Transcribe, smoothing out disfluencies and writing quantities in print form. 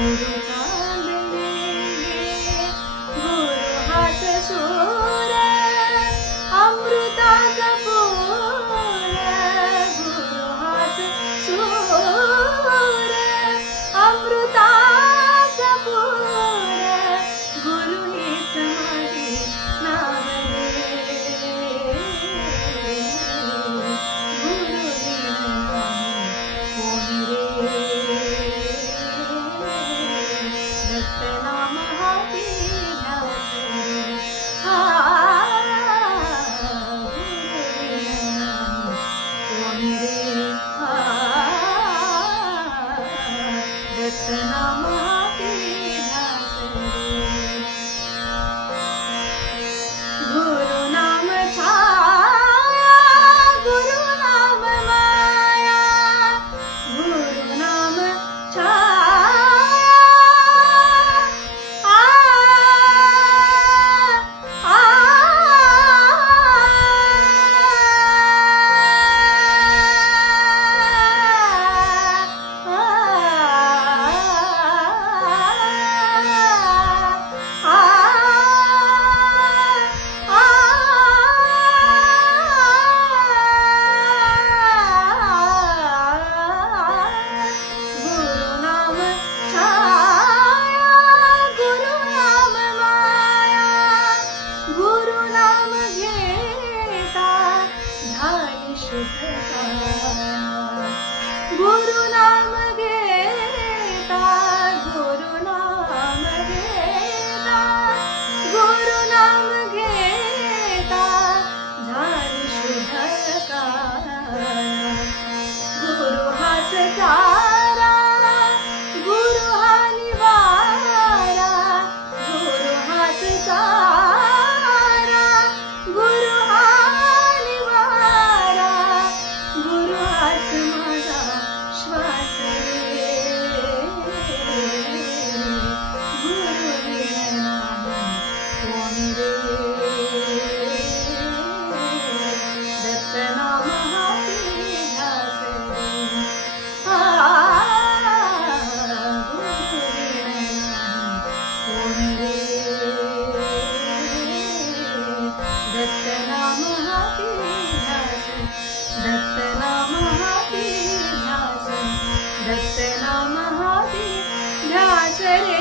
गुरु चांदणे गुरु हाच सूर अमृताचा पूर गुरु हाच सूर अमृताचा पूर गुरु हेच माझे नाव गुरु नाम छाया गुरु नाम माया गुरु नाम छाया गुरु नाम घेता गुरु नाम घेता गुरु नाम घेता झाली शुद्धता गुरु हाच चारा गुरु हा निवारा गुरु हाच चारा गुरु हा निवारा गुरु हाच माझा श्वास गुरु बिन नाही कोण रे दत्त नाम हाती ध्यास गुरु बिन नाही कोण रे दत्त नाम हाती ध्यास दत्त नाम हाती ध्यास दत्त नाम हाती ध्यास रे।